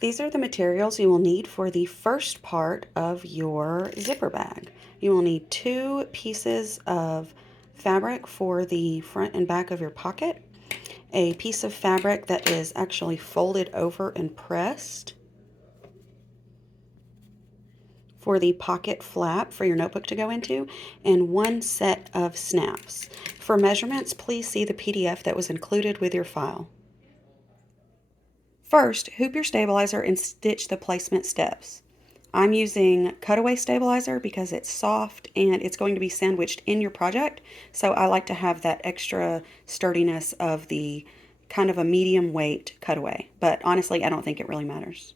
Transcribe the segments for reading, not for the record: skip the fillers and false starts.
These are the materials you will need for the first part of your zipper bag. You will need 2 pieces of fabric for the front and back of your pocket, a piece of fabric that is actually folded over and pressed for the pocket flap for your notebook to go into, and 1 set of snaps. For measurements, please see the PDF that was included with your file. First, hoop your stabilizer and stitch the placement steps. I'm using cutaway stabilizer because it's soft and it's going to be sandwiched in your project, so I like to have that extra sturdiness of the kind of a medium weight cutaway, but honestly, I don't think it really matters.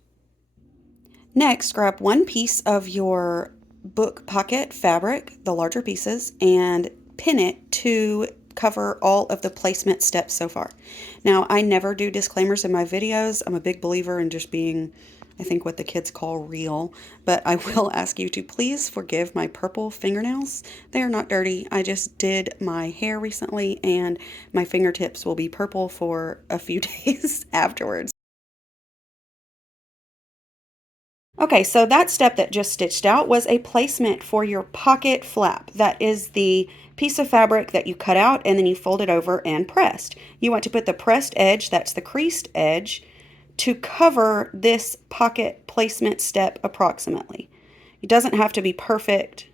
Next, grab 1 piece of your book pocket fabric, the larger pieces, and pin it to cover all of the placement steps so far. Now, I never do disclaimers in my videos. I'm a big believer in just being, I think, what the kids call real, but I will ask you to please forgive my purple fingernails. They are not dirty. I just did my hair recently, and my fingertips will be purple for a few days afterwards. Okay, so that step that just stitched out was a placement for your pocket flap. That is the piece of fabric that you cut out and then you fold it over and pressed. You want to put the pressed edge, that's the creased edge, to cover this pocket placement step approximately. It doesn't have to be perfect,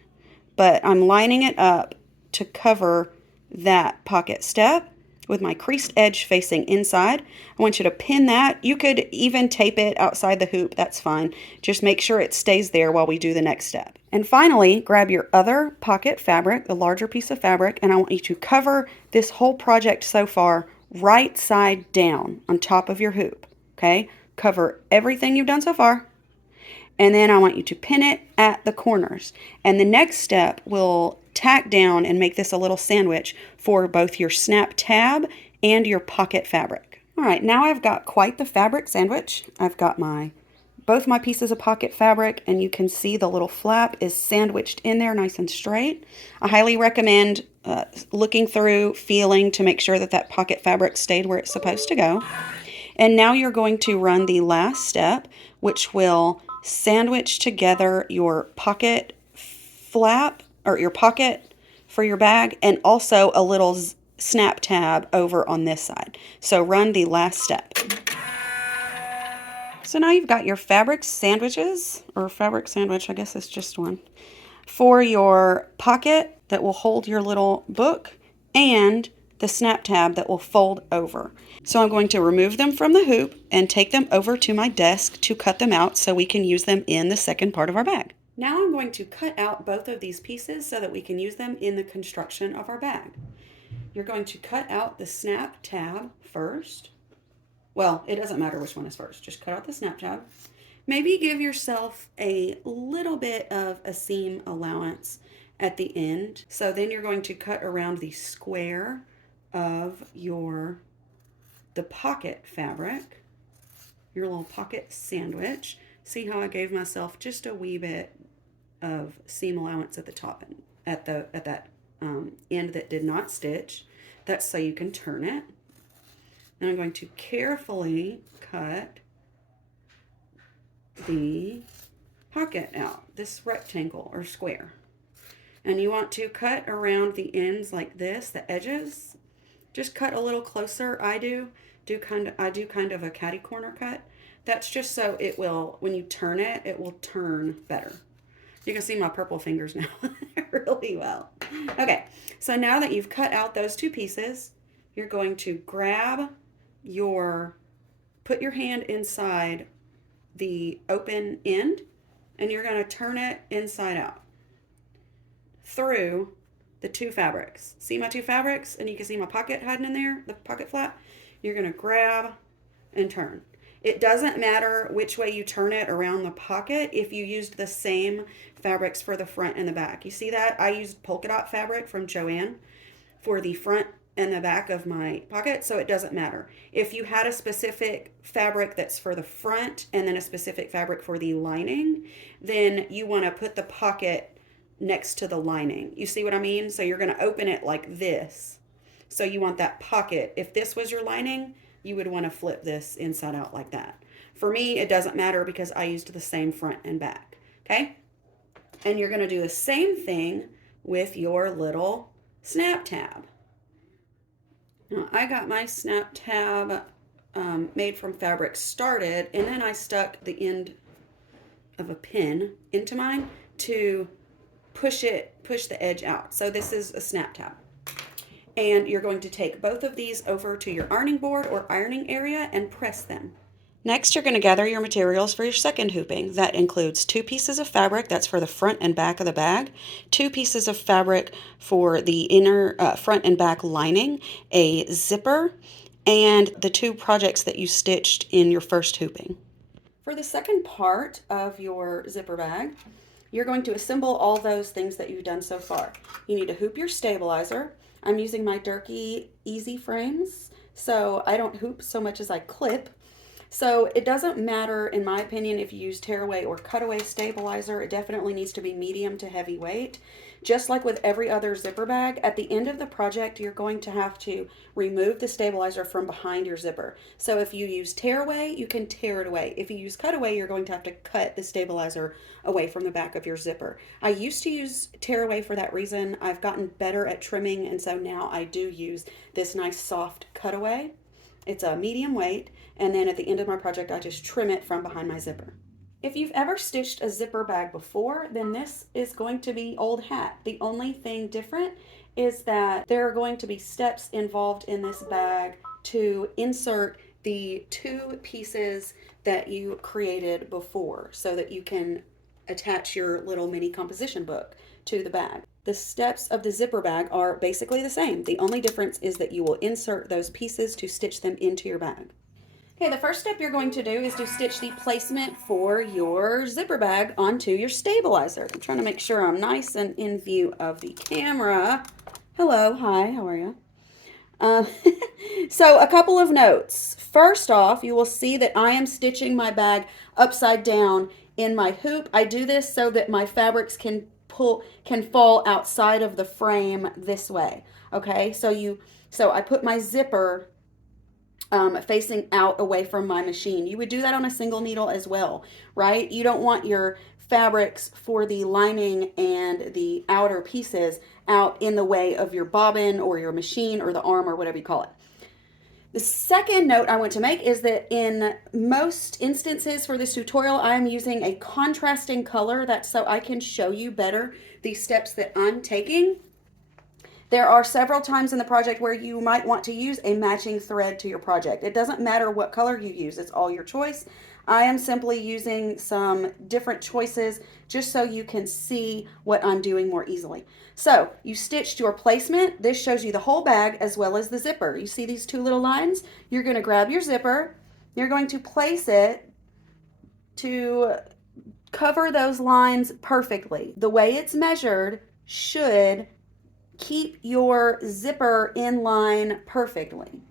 but I'm lining it up to cover that pocket step with my creased edge facing inside. I want you to pin that. You could even tape it outside the hoop, that's fine. Just make sure it stays there while we do the next step. And finally, grab your other pocket fabric, the larger piece of fabric, and I want you to cover this whole project so far right side down on top of your hoop, okay? Cover everything you've done so far. And then I want you to pin it at the corners. And the next step will tack down and make this a little sandwich for both your snap tab and your pocket fabric. All right, now I've got quite the fabric sandwich. I've got both my pieces of pocket fabric, and you can see the little flap is sandwiched in there nice and straight. I highly recommend looking through, feeling to make sure that that pocket fabric stayed where it's supposed to go. And now you're going to run the last step, which will sandwich together your pocket flap or your pocket for your bag and also a little snap tab over on this side. So run the last step. So now you've got your fabric sandwiches, or fabric sandwich, I guess it's just one, for your pocket that will hold your little book and the snap tab that will fold over. So I'm going to remove them from the hoop and take them over to my desk to cut them out so we can use them in the second part of our bag. Now I'm going to cut out both of these pieces so that we can use them in the construction of our bag. You're going to cut out the snap tab first. Well, it doesn't matter which one is first. Just cut out the snap tab. Maybe give yourself a little bit of a seam allowance at the end. So then you're going to cut around the square of the pocket fabric, your little pocket sandwich. See how I gave myself just a wee bit of seam allowance at the top and at that end that did not stitch. That's so you can turn it. And I'm going to carefully cut the pocket out, this rectangle or square. And you want to cut around the ends like this, the edges. Just cut a little closer. I do kind of a catty corner cut. That's just so it will, when you turn it, it will turn better. You can see my purple fingers now really well. Okay, so now that you've cut out those 2 pieces, you're going to put your hand inside the open end, and you're going to turn it inside out through the 2 fabrics. See my 2 fabrics? And you can see my pocket hiding in there, the pocket flap. You're going to grab and turn. It doesn't matter which way you turn it around the pocket if you used the same fabrics for the front and the back. You see that? I used polka dot fabric from Joann for the front and the back of my pocket, so it doesn't matter. If you had a specific fabric that's for the front and then a specific fabric for the lining, then you want to put the pocket next to the lining. You see what I mean? So you're going to open it like this. So you want that pocket. If this was your lining, you would want to flip this inside out like that. For me, it doesn't matter because I used the same front and back. Okay? And you're going to do the same thing with your little snap tab. Now, I got my snap tab made from fabric started, and then I stuck the end of a pin into mine to push the edge out. So this is a snap tab. And you're going to take both of these over to your ironing board or ironing area and press them. Next, you're going to gather your materials for your second hooping. That includes 2 pieces of fabric, that's for the front and back of the bag, 2 pieces of fabric for the inner front and back lining, a zipper, and the 2 projects that you stitched in your first hooping. For the second part of your zipper bag, you're going to assemble all those things that you've done so far. You need to hoop your stabilizer. I'm using my Durkee Easy frames, so I don't hoop so much as I clip. So it doesn't matter, in my opinion, if you use tearaway or cutaway stabilizer. It definitely needs to be medium to heavy weight. Just like with every other zipper bag, at the end of the project, you're going to have to remove the stabilizer from behind your zipper. So if you use tearaway, you can tear it away. If you use cutaway, you're going to have to cut the stabilizer away from the back of your zipper. I used to use tearaway for that reason. I've gotten better at trimming, and so now I do use this nice soft cutaway. It's a medium weight, and then at the end of my project, I just trim it from behind my zipper. If you've ever stitched a zipper bag before, then this is going to be old hat. The only thing different is that there are going to be steps involved in this bag to insert the 2 pieces that you created before so that you can attach your little mini composition book to the bag. The steps of the zipper bag are basically the same. The only difference is that you will insert those pieces to stitch them into your bag. Okay, the first step you're going to do is to stitch the placement for your zipper bag onto your stabilizer. I'm trying to make sure I'm nice and in view of the camera. Hello, hi, how are you? So a couple of notes. First off, you will see that I am stitching my bag upside down in my hoop. I do this so that my fabrics can fall outside of the frame this way. Okay, so I put my zipper facing out away from my machine. You would do that on a single needle as well, right? You don't want your fabrics for the lining and the outer pieces out in the way of your bobbin or your machine or the arm or whatever you call it. The second note I want to make is that in most instances for this tutorial, I'm using a contrasting color. That's so I can show you better the steps that I'm taking. There are several times in the project where you might want to use a matching thread to your project. It doesn't matter what color you use, it's all your choice. I am simply using some different choices just so you can see what I'm doing more easily. So you stitched your placement. This shows you the whole bag as well as the zipper. You see these 2 little lines? You're going to grab your zipper. You're going to place it to cover those lines perfectly. The way it's measured should keep your zipper in line perfectly.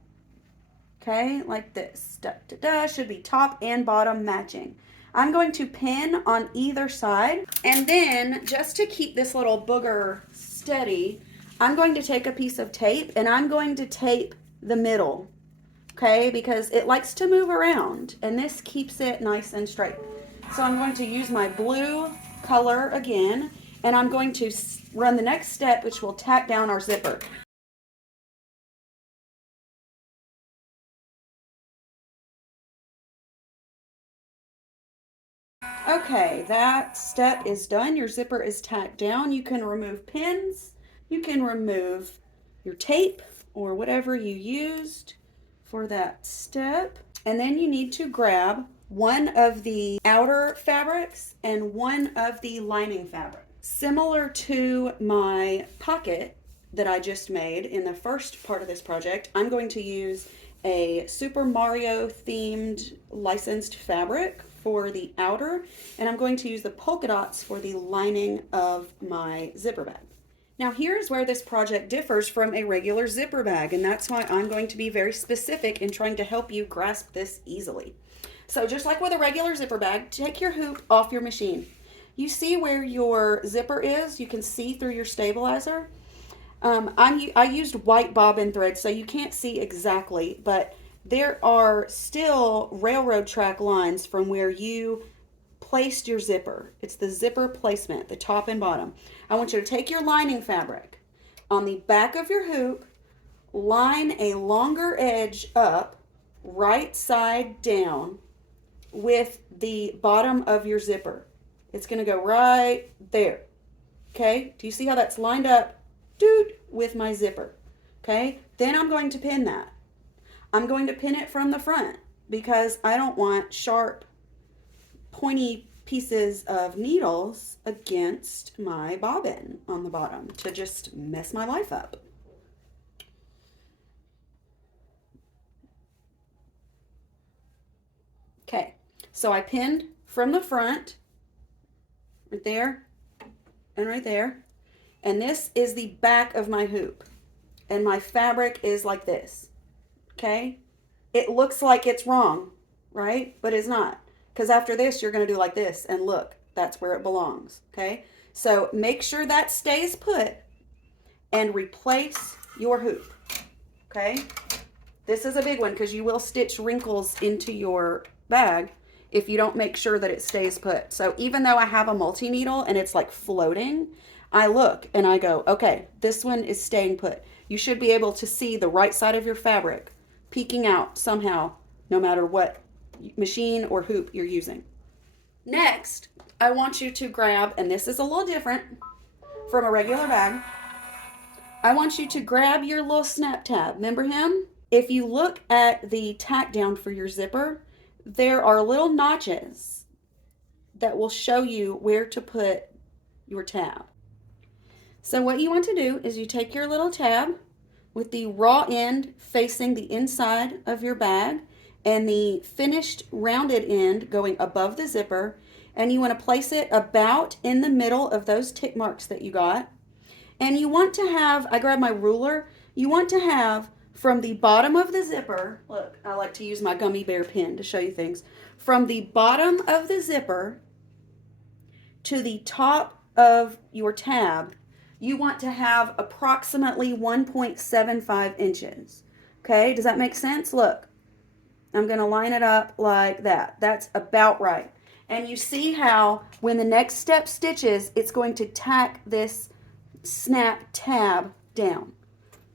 Okay, like this. Da, da, da, should be top and bottom matching. I'm going to pin on either side, and then just to keep this little booger steady, I'm going to take a piece of tape and I'm going to tape the middle, okay, because it likes to move around and this keeps it nice and straight. So I'm going to use my blue color again, and I'm going to run the next step, which will tack down our zipper. Okay, that step is done. Your zipper is tacked down. You can remove pins. You can remove your tape or whatever you used for that step. And then you need to grab one of the outer fabrics and one of the lining fabric. Similar to my pocket that I just made in the first part of this project, I'm going to use a Super Mario themed licensed fabric for the outer, and I'm going to use the polka dots for the lining of my zipper bag. Now here's where this project differs from a regular zipper bag, and that's why I'm going to be very specific in trying to help you grasp this easily. So just like with a regular zipper bag, take your hoop off your machine. You see where your zipper is? You can see through your stabilizer. I used white bobbin thread, so you can't see exactly, but there are still railroad track lines from where you placed your zipper. It's the zipper placement, the top and bottom. I want you to take your lining fabric on the back of your hoop, line a longer edge up, right side down with the bottom of your zipper. It's going to go right there. Okay? Do you see how that's lined up, dude, with my zipper? Okay? Then I'm going to pin that. I'm going to pin it from the front because I don't want sharp, pointy pieces of needles against my bobbin on the bottom to just mess my life up. Okay, so I pinned from the front, right there and right there. And this is the back of my hoop. And my fabric is like this. Okay? It looks like it's wrong, right? But it's not. Because after this, you're going to do like this. And look, that's where it belongs. Okay? So make sure that stays put and replace your hoop. Okay? This is a big one because you will stitch wrinkles into your bag if you don't make sure that it stays put. So even though I have a multi-needle and it's like floating, I look and I go, okay, this one is staying put. You should be able to see the right side of your fabric peeking out somehow, no matter what machine or hoop you're using. Next, I want you to grab, and this is a little different from a regular bag, I want you to grab your little snap tab. Remember him? If you look at the tack down for your zipper, there are little notches that will show you where to put your tab. So what you want to do is you take your little tab with the raw end facing the inside of your bag and the finished rounded end going above the zipper, and you want to place it about in the middle of those tick marks that you got. And you want to have, I grabbed my ruler, you want to have from the bottom of the zipper, look, I like to use my gummy bear pen to show you things, from the bottom of the zipper to the top of your tab, you want to have approximately 1.75 inches. Okay, does that make sense? Look, I'm going to line it up like that. That's about right. And you see how when the next step stitches, it's going to tack this snap tab down.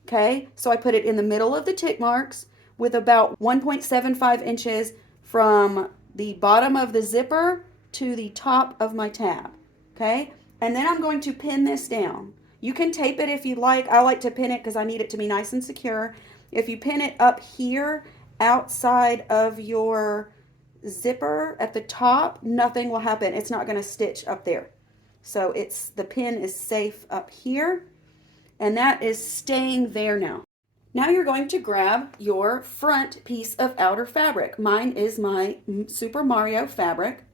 Okay, so I put it in the middle of the tick marks with about 1.75 inches from the bottom of the zipper to the top of my tab. Okay, and then I'm going to pin this down. You can tape it if you like. I like to pin it because I need it to be nice and secure. If you pin it up here outside of your zipper at the top, nothing will happen. It's not going to stitch up there. So the pin is safe up here, and that is staying there now. Now you're going to grab your front piece of outer fabric. Mine is my Super Mario fabric.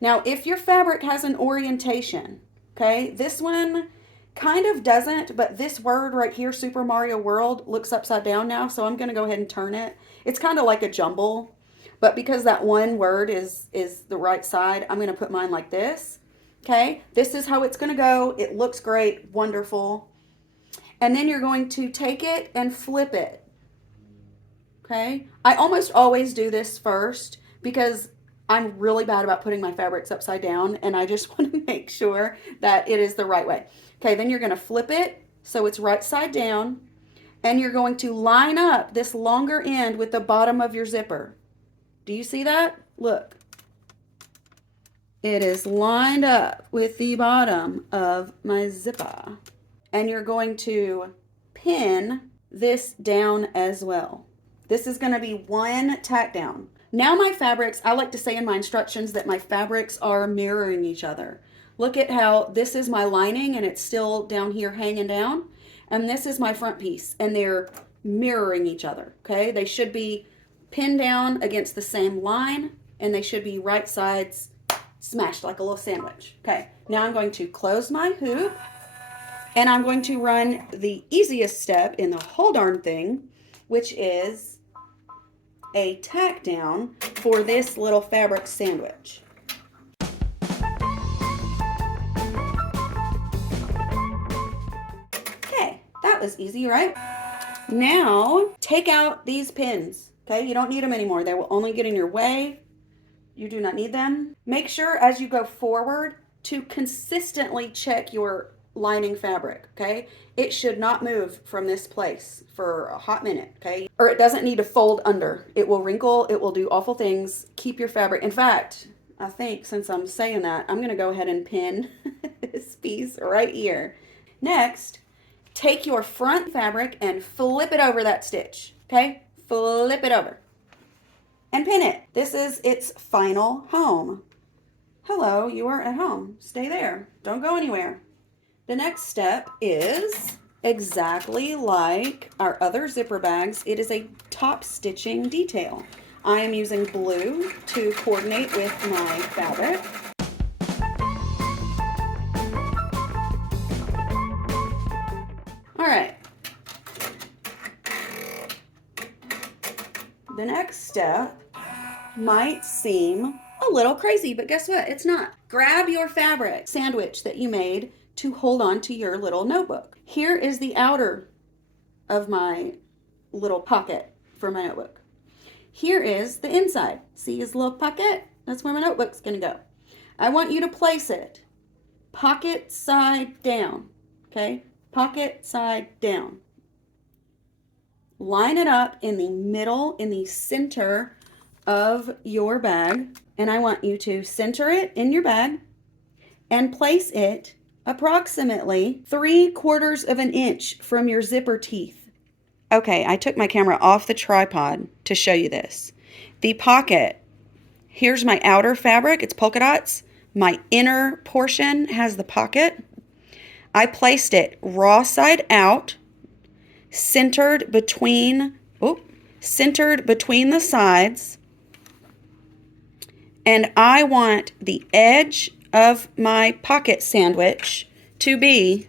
Now, if your fabric has an orientation, okay, this one kind of doesn't, but this word right here, Super Mario World, looks upside down now, so I'm going to go ahead and turn it. It's kind of like a jumble, but because that one word is the right side, I'm going to put mine like this. Okay, this is how it's going to go. It looks great, wonderful. And then you're going to take it and flip it. Okay, I almost always do this first because I'm really bad about putting my fabrics upside down, and I just want to make sure that it is the right way. Okay, then you're going to flip it so it's right side down, and you're going to line up this longer end with the bottom of your zipper. Do you see that? Look. It is lined up with the bottom of my zipper. And you're going to pin this down as well. This is going to be one tack down. Now my fabrics, I like to say in my instructions that my fabrics are mirroring each other. Look at how this is my lining and it's still down here hanging down. And this is my front piece and they're mirroring each other, okay? They should be pinned down against the same line and they should be right sides smashed like a little sandwich. Okay, now I'm going to close my hoop and I'm going to run the easiest step in the whole darn thing, which is a tack down for this little fabric sandwich. Okay, that was easy, right? Now take out these pins. Okay, you don't need them anymore. They will only get in your way. You do not need them. Make sure as you go forward to consistently check your lining fabric, okay? It should not move from this place for a hot minute, okay? Or it doesn't need to fold under. It will wrinkle, it will do awful things. Keep your fabric. In fact, I think since I'm saying that, I'm gonna go ahead and pin this piece right here. Next, take your front fabric and flip it over that stitch, okay? Flip it over and pin it. This is its final home. Hello, you are at home. Stay there. Don't go anywhere. The next step is exactly like our other zipper bags. It is a top stitching detail. I am using blue to coordinate with my fabric. All right. The next step might seem a little crazy, but guess what? It's not. Grab your fabric sandwich that you made to hold on to your little notebook. Here is the outer of my little pocket for my notebook. Here is the inside. See his little pocket? That's where my notebook's gonna go. I want you to place it pocket side down, okay? Pocket side down. Line it up in the middle, in the center of your bag, and I want you to center it in your bag and place it approximately 3/4 of an inch from your zipper teeth. Okay, I took my camera off the tripod to show you this. The pocket, here's my outer fabric, it's polka dots. My inner portion has the pocket. I placed it raw side out, centered between the sides, and I want the edge of my pocket sandwich to be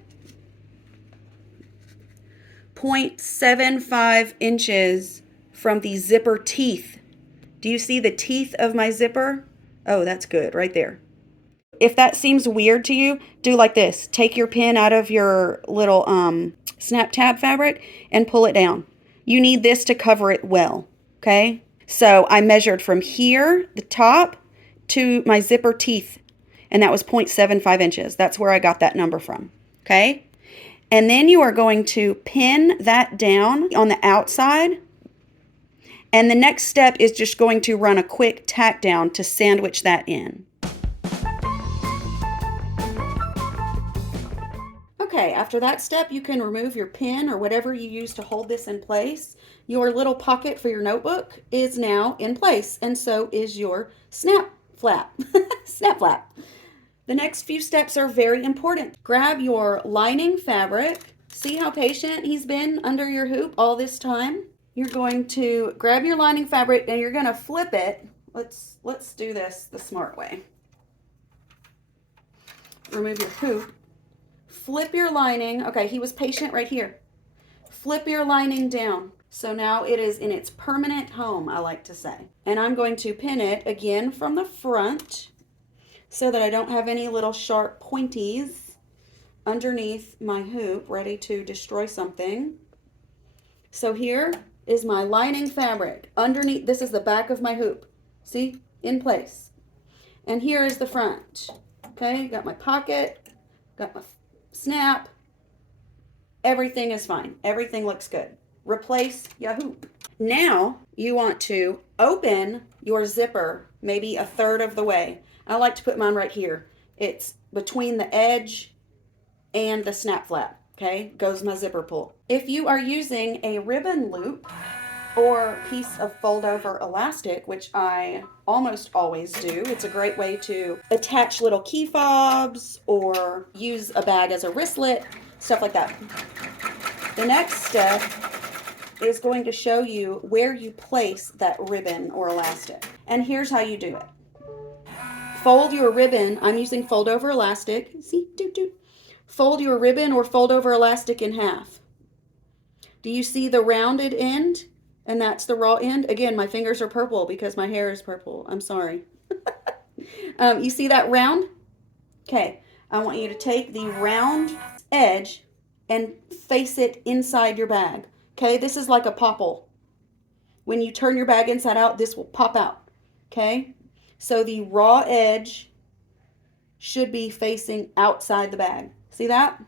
0.75 inches from the zipper teeth. Do you see the teeth of my zipper? Oh, that's good right there. If that seems weird to you, do like this. Take your pin out of your little snap tab fabric and pull it down. You need this to cover it well, okay? So I measured from here, the top, to my zipper teeth, and that was 0.75 inches. That's where I got that number from, okay? And then you are going to pin that down on the outside, and the next step is just going to run a quick tack down to sandwich that in. Okay, after that step, you can remove your pin or whatever you use to hold this in place. Your little pocket for your notebook is now in place, and so is your snap flap. Snap flap. The next few steps are very important. Grab your lining fabric. See how patient he's been under your hoop all this time? You're going to grab your lining fabric and you're going to flip it. Let's do this the smart way. Remove your hoop. Flip your lining. Okay, he was patient right here. Flip your lining down. So now it is in its permanent home, I like to say. And I'm going to pin it again from the front so that I don't have any little sharp pointies underneath my hoop ready to destroy something. So here is my lining fabric. Underneath, this is the back of my hoop. See? In place. And here is the front. Okay, got my pocket, got my snap. Everything is fine. Everything looks good. Replace your hoop. Now you want to open your zipper maybe a third of the way. I like to put mine right here. It's between the edge and the snap flap. Okay, goes my zipper pull. If you are using a ribbon loop or piece of fold over elastic, which I almost always do, it's a great way to attach little key fobs or use a bag as a wristlet, stuff like that. The next step is going to show you where you place that ribbon or elastic. And here's how you do it. Fold your ribbon. I'm using fold over elastic. See, fold your ribbon or fold over elastic in half. Do you see the rounded end? And that's the raw end. Again, my fingers are purple because my hair is purple. I'm sorry. You see that round? Okay, I want you to take the round edge and face it inside your bag. Okay, this is like a popple when you turn your bag inside out, this will pop out, okay? So the raw edge should be facing outside the bag. See that?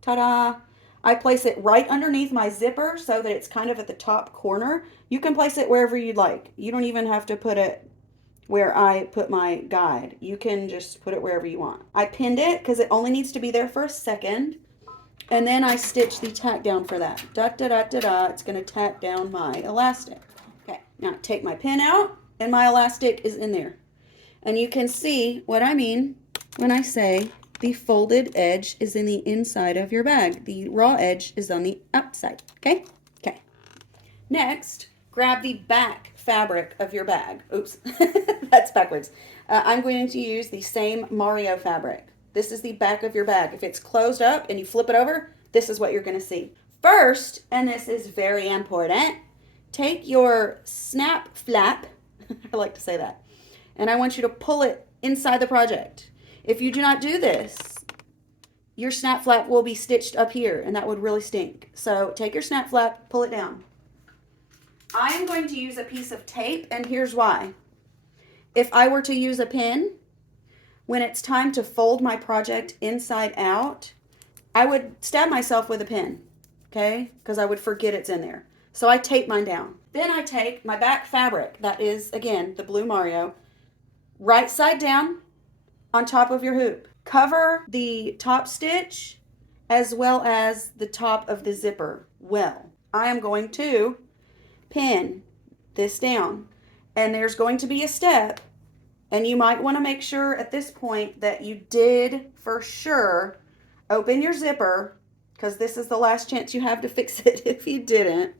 Ta-da! I place it right underneath my zipper so that it's kind of at the top corner. You can place it wherever you'd like. You don't even have to put it where I put my guide. You can just put it wherever you want. I pinned it because it only needs to be there for a second. And then I stitch the tack down for that. Da da da da da. It's going to tack down my elastic. Okay, now take my pin out and my elastic is in there. And you can see what I mean when I say the folded edge is in the inside of your bag. The raw edge is on the outside, okay? Okay. Next, grab the back fabric of your bag. Oops, that's backwards. I'm going to use the same Mario fabric. This is the back of your bag. If it's closed up and you flip it over, this is what you're going to see. First, and this is very important, take your snap flap, I like to say that, and I want you to pull it inside the project. If you do not do this, your snap flap will be stitched up here, and that would really stink. So take your snap flap, pull it down. I am going to use a piece of tape, and here's why. If I were to use a pin, when it's time to fold my project inside out, I would stab myself with a pin, okay? Because I would forget it's in there. So I tape mine down. Then I take my back fabric, that is, again, the blue Mario, right side down on top of your hoop. Cover the top stitch as well as the top of the zipper well. I am going to pin this down, and there's going to be a step, and you might want to make sure at this point that you did for sure open your zipper, because this is the last chance you have to fix it if you didn't.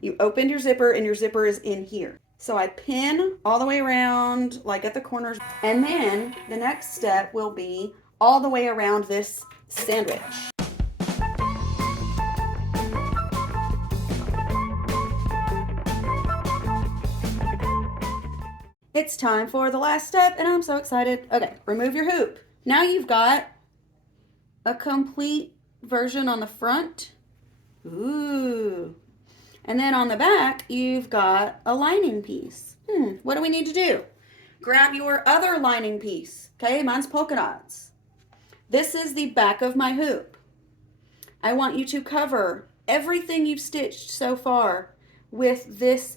You opened your zipper and your zipper is in here. So I pin all the way around, like at the corners, and then the next step will be all the way around this sandwich. It's time for the last step, and I'm so excited. Okay, remove your hoop. Now you've got a complete version on the front. Ooh. And then on the back, you've got a lining piece. What do we need to do? Grab your other lining piece. Okay, mine's polka dots. This is the back of my hoop. I want you to cover everything you've stitched so far with this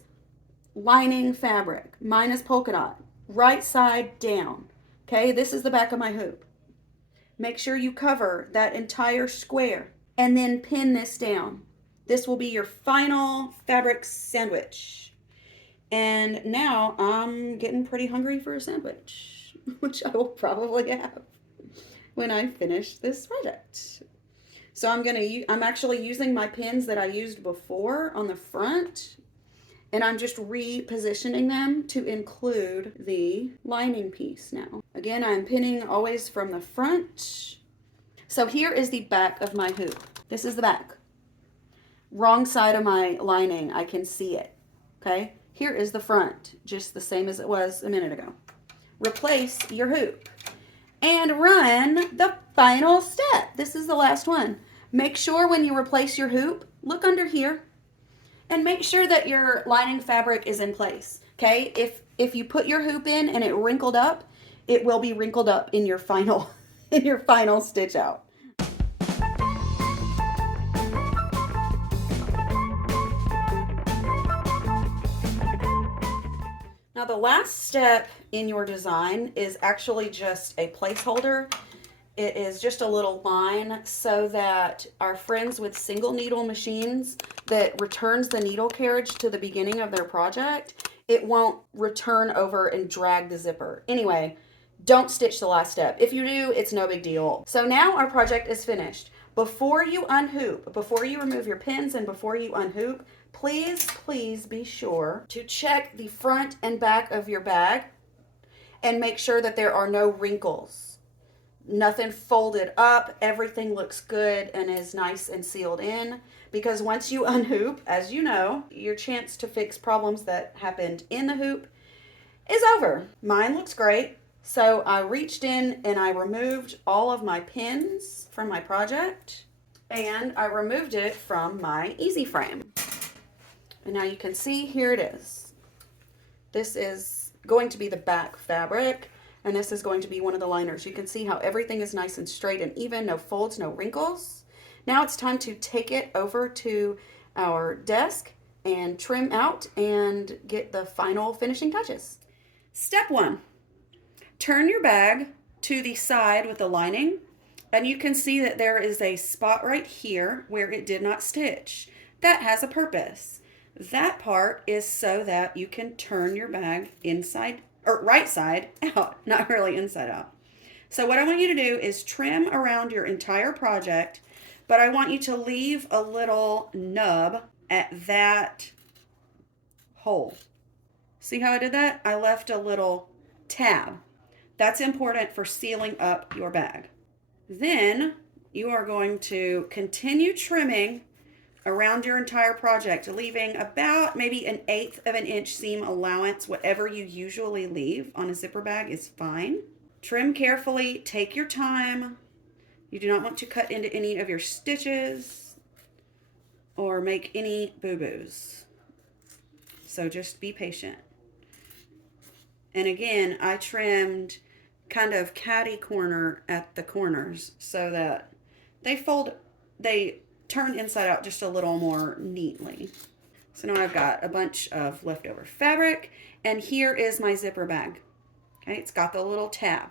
lining fabric. Mine is polka dot. Right side down. Okay, this is the back of my hoop. Make sure you cover that entire square and then pin this down. This will be your final fabric sandwich. And now I'm getting pretty hungry for a sandwich, which I will probably have when I finish this project. So I'm actually using my pins that I used before on the front, and I'm just repositioning them to include the lining piece now. Again, I'm pinning always from the front. So here is the back of my hoop. This is the back. Wrong side of my lining, I can see it, okay? Here is the front, just the same as it was a minute ago. Replace your hoop and run the final step. This is the last one. Make sure when you replace your hoop, look under here and make sure that your lining fabric is in place, okay? If you put your hoop in and it wrinkled up, it will be wrinkled up in your final stitch out. Now the last step in your design is actually just a placeholder. It is just a little line so that our friends with single needle machines that returns the needle carriage to the beginning of their project, it won't return over and drag the zipper. Anyway, don't stitch the last step. If you do, it's no big deal. So now our project is finished. Before you unhoop, before you remove your pins and before you unhoop, please be sure to check the front and back of your bag and make sure that there are no wrinkles. Nothing folded up, everything looks good and is nice and sealed in, because once you unhoop, as you know, your chance to fix problems that happened in the hoop is over. Mine looks great. So I reached in and I removed all of my pins from my project, and I removed it from my easy frame. And now you can see here it is. This is going to be the back fabric, and this is going to be one of the liners. You can see how everything is nice and straight and even, no folds, no wrinkles. Now it's time to take it over to our desk and trim out and get the final finishing touches. Step 1, turn your bag to the side with the lining, and you can see that there is a spot right here where it did not stitch. That has a purpose. That part is so that you can turn your bag inside or right side out, not really inside out. So what I want you to do is trim around your entire project, but I want you to leave a little nub at that hole. See how I did that? I left a little tab. That's important for sealing up your bag. Then you are going to continue trimming around your entire project, leaving about maybe 1/8 of an inch seam allowance. Whatever you usually leave on a zipper bag is fine. Trim carefully, take your time. You do not want to cut into any of your stitches or make any boo-boos. So just be patient. And again, I trimmed kind of catty corner at the corners so that they turn inside out just a little more neatly. So now I've got a bunch of leftover fabric, and here is my zipper bag. Okay, it's got the little tab.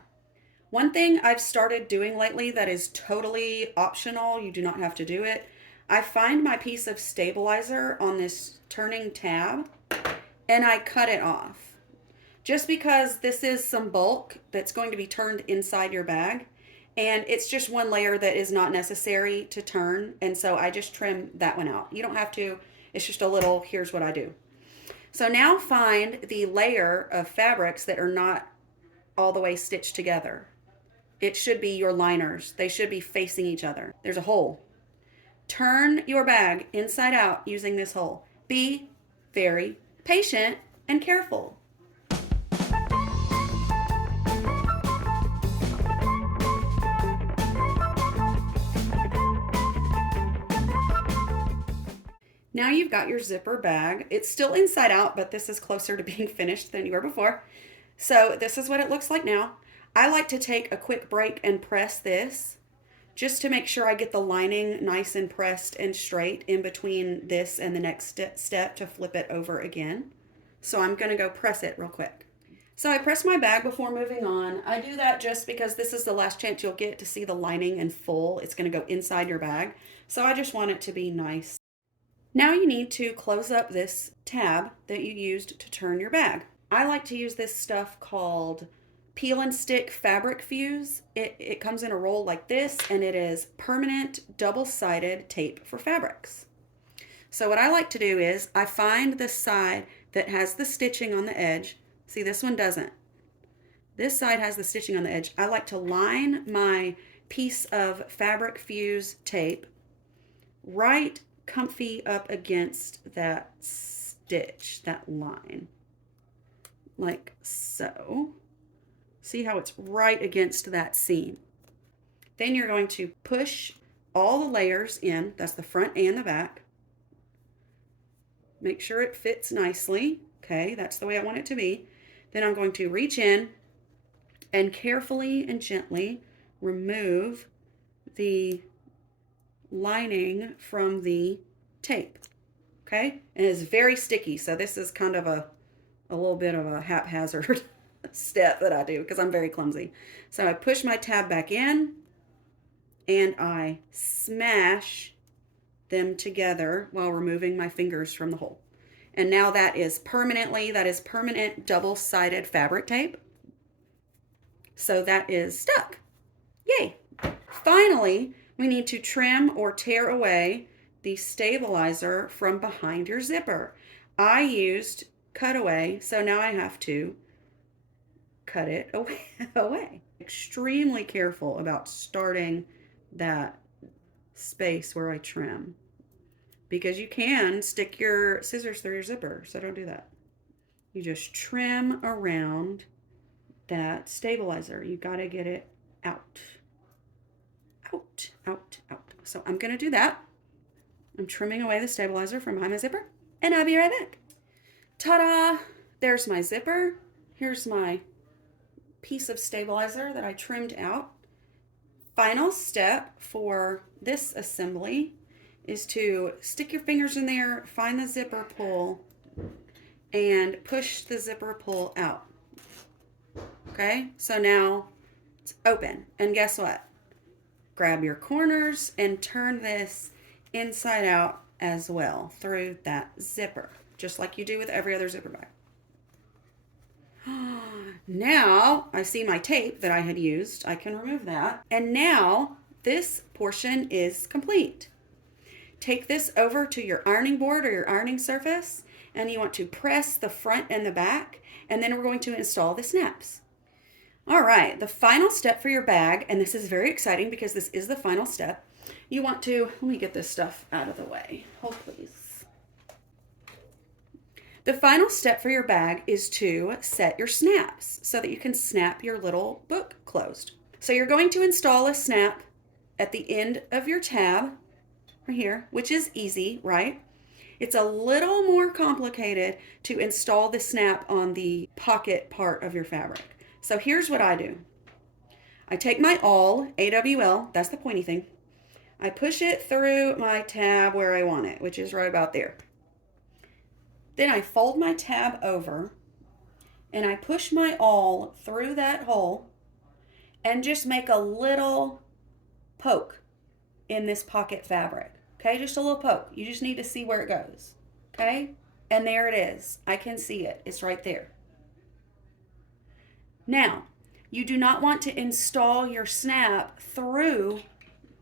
One thing I've started doing lately that is totally optional, you do not have to do it. I find my piece of stabilizer on this turning tab and I cut it off. Just because this is some bulk that's going to be turned inside your bag, and it's just one layer that is not necessary to turn, and so I just trim that one out. You don't have to, it's just a little, here's what I do. So now find the layer of fabrics that are not all the way stitched together. It should be your liners. They should be facing each other. There's a hole. Turn your bag inside out using this hole. Be very patient and careful. Now you've got your zipper bag. It's still inside out, but this is closer to being finished than you were before. So this is what it looks like now. I like to take a quick break and press this just to make sure I get the lining nice and pressed and straight in between this and the next step to flip it over again. So I'm going to go press it real quick. So I press my bag before moving on. I do that just because this is the last chance you'll get to see the lining in full. It's going to go inside your bag. So I just want it to be nice. Now you need to close up this tab that you used to turn your bag. I like to use this stuff called Peel and Stick Fabric Fuse. It comes in a roll like this, and it is permanent double-sided tape for fabrics. So what I like to do is I find the side that has the stitching on the edge. See, this one doesn't. This side has the stitching on the edge. I like to line my piece of fabric fuse tape right comfy up against that stitch, that line, like so. See how it's right against that seam. Then you're going to push all the layers in. That's the front and the back. Make sure it fits nicely. Okay, that's the way I want it to be. Then I'm going to reach in and carefully and gently remove the lining from the tape. Okay, and it's very sticky, so this is kind of a little bit of a haphazard step that I do because I'm very clumsy. So I push my tab back in and I smash them together while removing my fingers from the hole. And now that is permanent double-sided fabric tape. So that is stuck. Yay! Finally, we need to trim or tear away the stabilizer from behind your zipper. I used cutaway, so now I have to cut it away. Extremely careful about starting that space where I trim, because you can stick your scissors through your zipper, so don't do that. You just trim around that stabilizer. You got to get it out. Out. So I'm going to do that. I'm trimming away the stabilizer from behind my zipper. and I'll be right back. Ta-da! There's my zipper. Here's my piece of stabilizer that I trimmed out. Final step for this assembly is to stick your fingers in there, find the zipper pull, and push the zipper pull out. Okay, so now it's open. And guess what? Grab your corners and turn this inside out as well through that zipper, just like you do with every other zipper bag. Now I see my tape that I had used. I can remove that. And now this portion is complete. Take this over to your ironing board or your ironing surface, and you want to press the front and the back, and then we're going to install the snaps. All right, the final step for your bag, and this is very exciting because this is the final step. You want to, let me get this stuff out of the way. Hold please. The final step for your bag is to set your snaps so that you can snap your little book closed. So you're going to install a snap at the end of your tab right here, which is easy, right? It's a little more complicated to install the snap on the pocket part of your fabric. So here's what I do. I take my awl, AWL, that's the pointy thing. I push it through my tab where I want it, which is right about there. Then I fold my tab over and I push my awl through that hole and just make a little poke in this pocket fabric. Okay, just a little poke. You just need to see where it goes. Okay, and there it is. I can see it. It's right there. Now, you do not want to install your snap through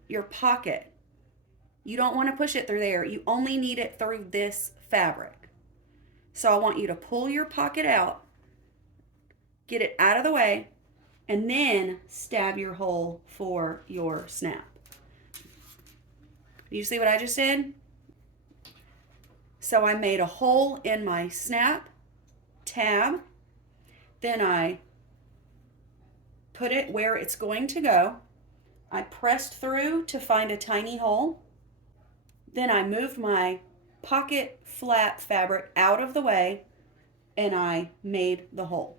your pocket. You don't want to push it through there. You only need it through this fabric. So I want you to pull your pocket out, get it out of the way, and then stab your hole for your snap. You see what I just did? So I made a hole in my snap tab. Then I put it where it's going to go. I pressed through to find a tiny hole. Then I moved my pocket flap fabric out of the way and I made the hole.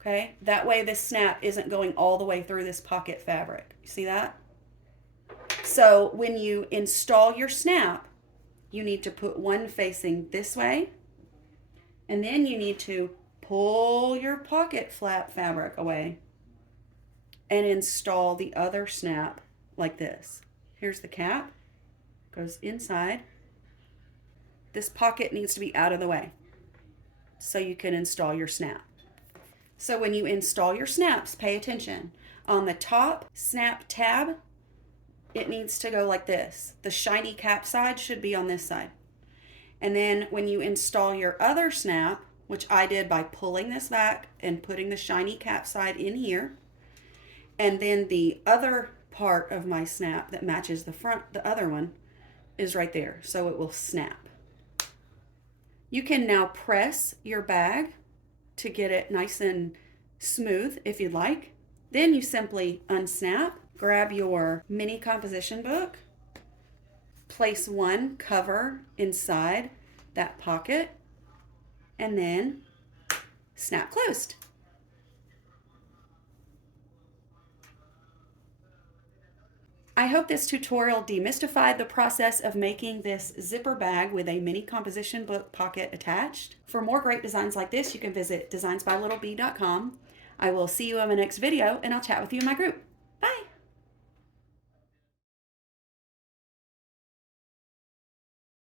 Okay, that way this snap isn't going all the way through this pocket fabric. You see that? So when you install your snap, you need to put one facing this way, and then you need to pull your pocket flap fabric away and install the other snap like this. Here's the cap, goes inside. This pocket needs to be out of the way so you can install your snap. So when you install your snaps, pay attention. On the top snap tab, it needs to go like this. The shiny cap side should be on this side. And then when you install your other snap, which I did by pulling this back and putting the shiny cap side in here, and then the other part of my snap that matches the front, the other one, is right there, so it will snap. You can now press your bag to get it nice and smooth if you'd like. Then you simply unsnap, grab your mini composition book, place one cover inside that pocket, and then snap closed. I hope this tutorial demystified the process of making this zipper bag with a mini composition book pocket attached. For more great designs like this, you can visit designsbylittlebee.com. I will see you in my next video, and I'll chat with you in my group.